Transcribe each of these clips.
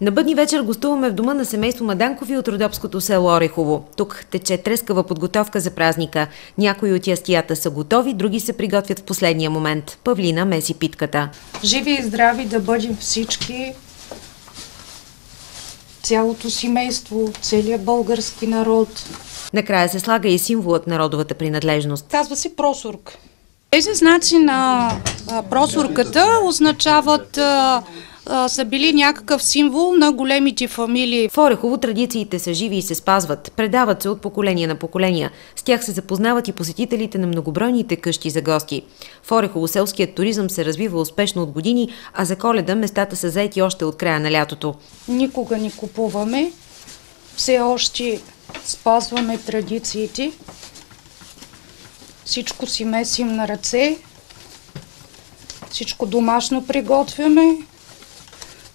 На бъдни вечер гостуваме в дома на семейство Маданкови от родопското село Орехово. Тук тече трескава подготовка за празника. Някои от ястията са готови, други се приготвят в последния момент. Павлина меси питката. Живи и здрави да бъдем всички, цялото семейство, целият български народ. Накрая се слага и символът на родовата принадлежност. Казва се просурка. Тези знаци на просурката означават са били някакъв символ на големите фамилии. В Орехово традициите са живи и се спазват, предават се от поколение на поколения. С тях се запознават и посетителите на многобройните къщи за гости. В Орехово селският туризъм се развива успешно от години, а за Коледа местата са заети още от края на лятото. Никога не купуваме, все още спазваме традициите. Всичко си месим на ръце, всичко домашно приготвяме.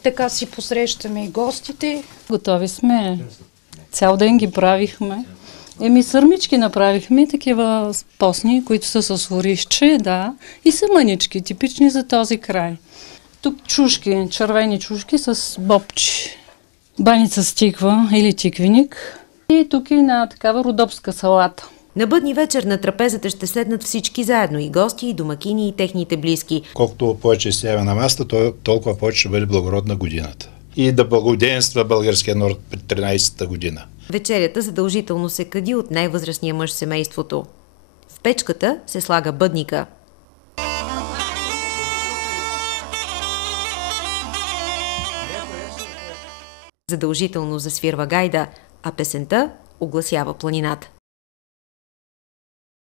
Така си посрещаме и гостите. Готови сме. Цял ден ги правихме. Сърмички направихме, такива постни, които са с орище, да. И са мънички, типични за този край. Тук чушки, червени чушки с бобчи. Баница с тиква или тиквеник. И тук и на такава родопска салата. На бъдни вечер на трапезата ще седнат всички заедно, и гости, и домакини, и техните близки. Колкото повече се яви на масата, толкова повече ще бъде благородна годината. И да благоденства българския народ пред 13-та година. Вечерята задължително се кади от най-възрастния мъж в семейството. В печката се слага бъдника. Задължително засвирва гайда, а песента огласява планината.